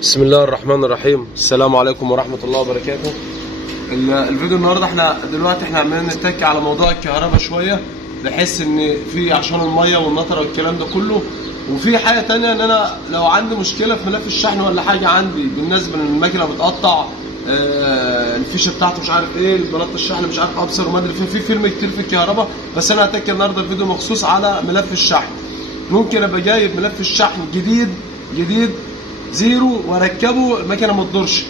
بسم الله الرحمن الرحيم. السلام عليكم ورحمة الله وبركاته. الفيديو النهارده احنا عمالين نتك على موضوع الكهرباء شوية، بحيث ان في عشان المية والنطرة والكلام ده كله. وفي حاجة تانية، ان انا لو عندي مشكلة في ملف الشحن ولا حاجة عندي بالنسبة ان الماكينة بتقطع، الفيشه بتاعته مش عارف ايه، بلاط الشحن مش عارف ابصر وما ادري في فيلم كتير في الكهرباء. بس انا هتك النهارده الفيديو مخصوص على ملف الشحن. ممكن ابقى جايب ملف الشحن جديد زيرو واركبه الماكينه ما تدورش.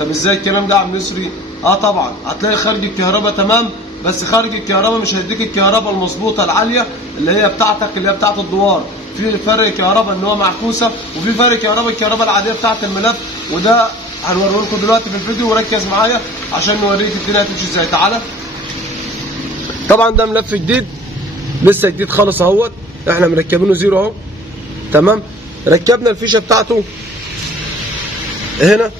طب ازاي الكلام ده يا عم يسري؟ طبعا هتلاقي خارج الكهرباء تمام، بس خارج الكهرباء مش هيديك الكهرباء المظبوطه العاليه اللي هي بتاعتك، اللي هي بتاعت الدوار. في فرق كهرباء ان هو معكوسه، وفي فرق الكهرباء العاديه بتاعت الملف، وده هنوريه لكم دلوقتي في الفيديو. وركز معايا عشان نوريك الدنيا هتمشي ازاي. تعالى. طبعا ده ملف جديد، لسه جديد خالص اهوت، احنا مركبينه زيرو اهو. تمام. ركبنا الفيشه بتاعته هنا،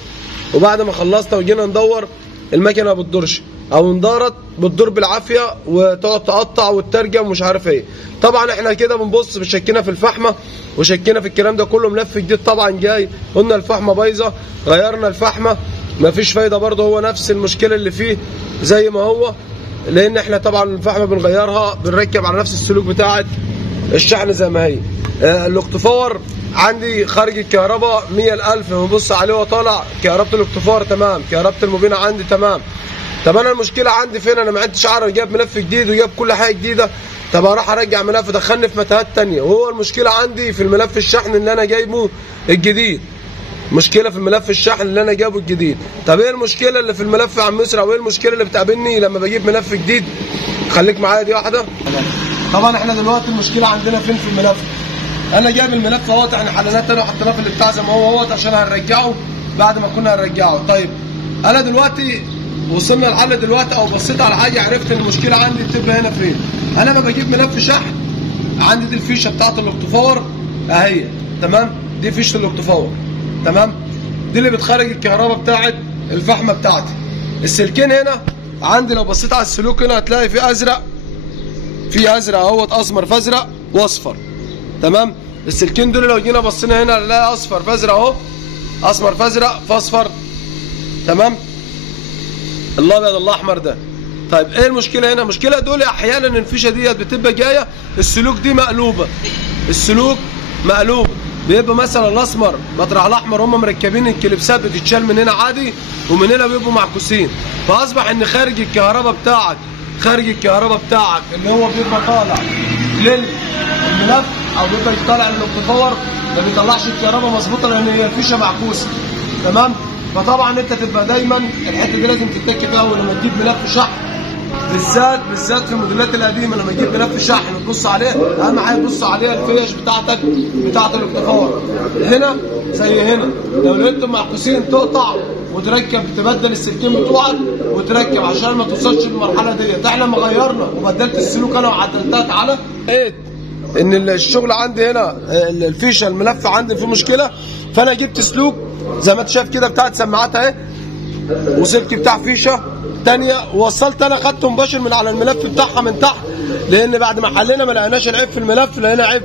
وبعد ما خلصنا وجينا ندور الماكينه ما بتدورش، او اندارت بتدور بالعافيه وتقعد تقطع وتترجم ومش عارف ايه. طبعا احنا كده بنبص شكينا في الفحمه وشكينا في الكلام ده كله. ملف جديد طبعا جاي، قلنا الفحمه بايظه، غيرنا الفحمه مفيش فايده برضه، هو نفس المشكله اللي فيه زي ما هو، لان احنا طبعا الفحمه بنغيرها، بنركب على نفس السلوك بتاعه الشحن زي ما هي. الاكتفاور عندي خارج الكهرباء 100,000، بنبص عليه وطالع كهربة الاكتفاور تمام، كهربة الموبينة عندي تمام. طب انا المشكله عندي فين؟ انا ما عدتش عارف، جايب ملف جديد وجايب كل حاجه جديده. طب اروح ارجع ملف دخلني في متاهات ثانيه، وهو المشكله عندي في الملف الشحن اللي انا جايبه الجديد. مشكله في الملف الشحن اللي انا جايبه الجديد. طب ايه المشكله اللي في الملف يا عم يسرا؟ وايه المشكله اللي بتقابلني لما بجيب ملف جديد؟ خليك معايا دي واحده. طبعا احنا دلوقتي المشكله عندنا فين في الملف؟ انا جايب الملف اهوت، احنا حليناه تاني وحطيناه في اللي بتاع زي ما هو اهوت عشان هنرجعه بعد ما كنا هنرجعه. طيب انا دلوقتي وصلنا لحل دلوقتي، او بصيت على حاجه عرفت ان المشكله عندي بتبقى هنا فين. انا لما بجيب ملف شحن عندي دي الفيشه بتاعت الاكتفاور اهي، تمام. دي فيشه الاكتفاور، تمام. دي اللي بتخرج الكهرباء بتاعت الفحمه بتاعتي. السلكين هنا عندي لو بصيت على السلوك هنا هتلاقي في ازرق، في ازرق اهوت، اسمر في ازرق واصفر، تمام. السلكين دول لو جينا بصينا هنا هنلاقي اصفر في ازرق اهو، اسمر في ازرق في اصفر، تمام. الابيض الاحمر ده. طيب ايه المشكله هنا؟ المشكله دول احيانا الفيشه ديت بتبقى جايه السلوك دي مقلوبه، السلوك مقلوب، بيبقى مثلا الاسمر مطرح الاحمر، هم مركبين الكليبسات بتتشال من هنا عادي، ومن هنا بيبقوا معكوسين. فاصبح ان خارج الكهرباء بتاعك اللي هو بيبقى طالع للملف او بيبقى طالع للاكتفاور ما بيطلعش الكهرباء مظبوطه، لان هي الفيشه معكوسه، تمام. فطبعا انت تبقى دايما الحته دي لازم تتك فيها ولما تجيب ملف شحن، بالذات في الموديلات القديمه. لما تجيب ملف شحن تبص عليه، اهم حاجه تبص عليها الفيش بتاعتك بتاعت الاكتفاور هنا زي هنا. لو لقيتهم معكوسين تقطع وتركب، تبدل السلكين بتوعك وتركب عشان ما توصلش للمرحله ديت. احنا لما غيرنا وبدلت السلوك انا وعدلتها، تعالى لقيت ان الشغل عندي هنا الفيشه الملف عندي فيه مشكله، فانا جبت سلوك زي ما انت شايف كده بتاعت سماعات اهي، وسلك بتاع فيشه ثانيه، ووصلت انا خدته مباشر من على الملف بتاعها من تحت، لان بعد ما حلينا ما لقيناش العيب في الملف، لقينا عيب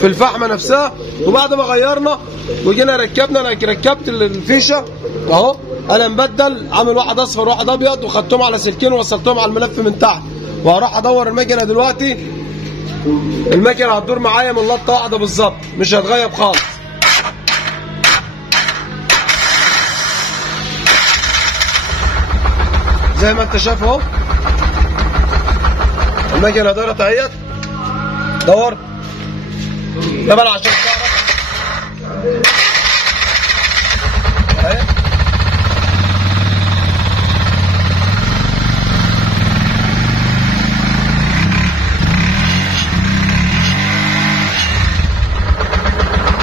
في الفحمه نفسها. وبعد ما غيرنا وجينا ركبنا، انا ركبت الفيشه اهو، انا مبدل عامل واحد اصفر وواحد ابيض، وخدتهم على سلكين ووصلتهم على الملف من تحت. وهروح ادور الماكينه دلوقتي، الماكينه هتدور معايا من لطه واحده بالظبط، مش هتغيب خالص. زي ما انت شايف اهو الماكينه دورت اهيت، دور طبعا عشان تعرف اهي.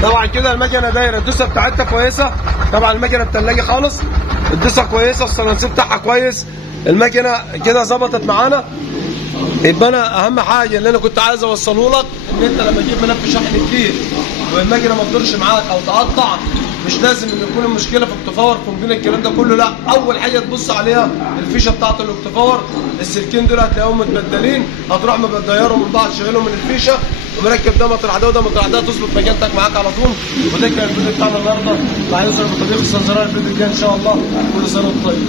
طبعا كده الماكينه دايره، الدوسه بتاعتها كويسه، طبعا الماكينه الثلاجه خالص، الدوسه كويسه، الصنانسيب بتاعها كويس، الماكينه كده ظبطت معانا. يبقى انا اهم حاجه اللي انا كنت عايز اوصله لك، ان انت لما تجيب ملف شحن كتير والماكينه ما تدورش معاك او تقطع، مش لازم ان يكون المشكله في اكتفاور كومبين الكلام ده كله، لا، اول حاجه تبص عليها الفيشه بتاعه الاكتفاور. السلكين دول هتلاقيهم متبدلين، هتروح مبديرهم من بعض شايلهم من الفيشه ومركب ده مطرح ده وده مطرح ده، تظبط مكانتك معاك على طول. وده كان الفيديو بتاعنا النهارده. لو عايز تظبط الطريق استنى زرار الفيديو الجاي ان شاء الله. كل سنه وانت طيب.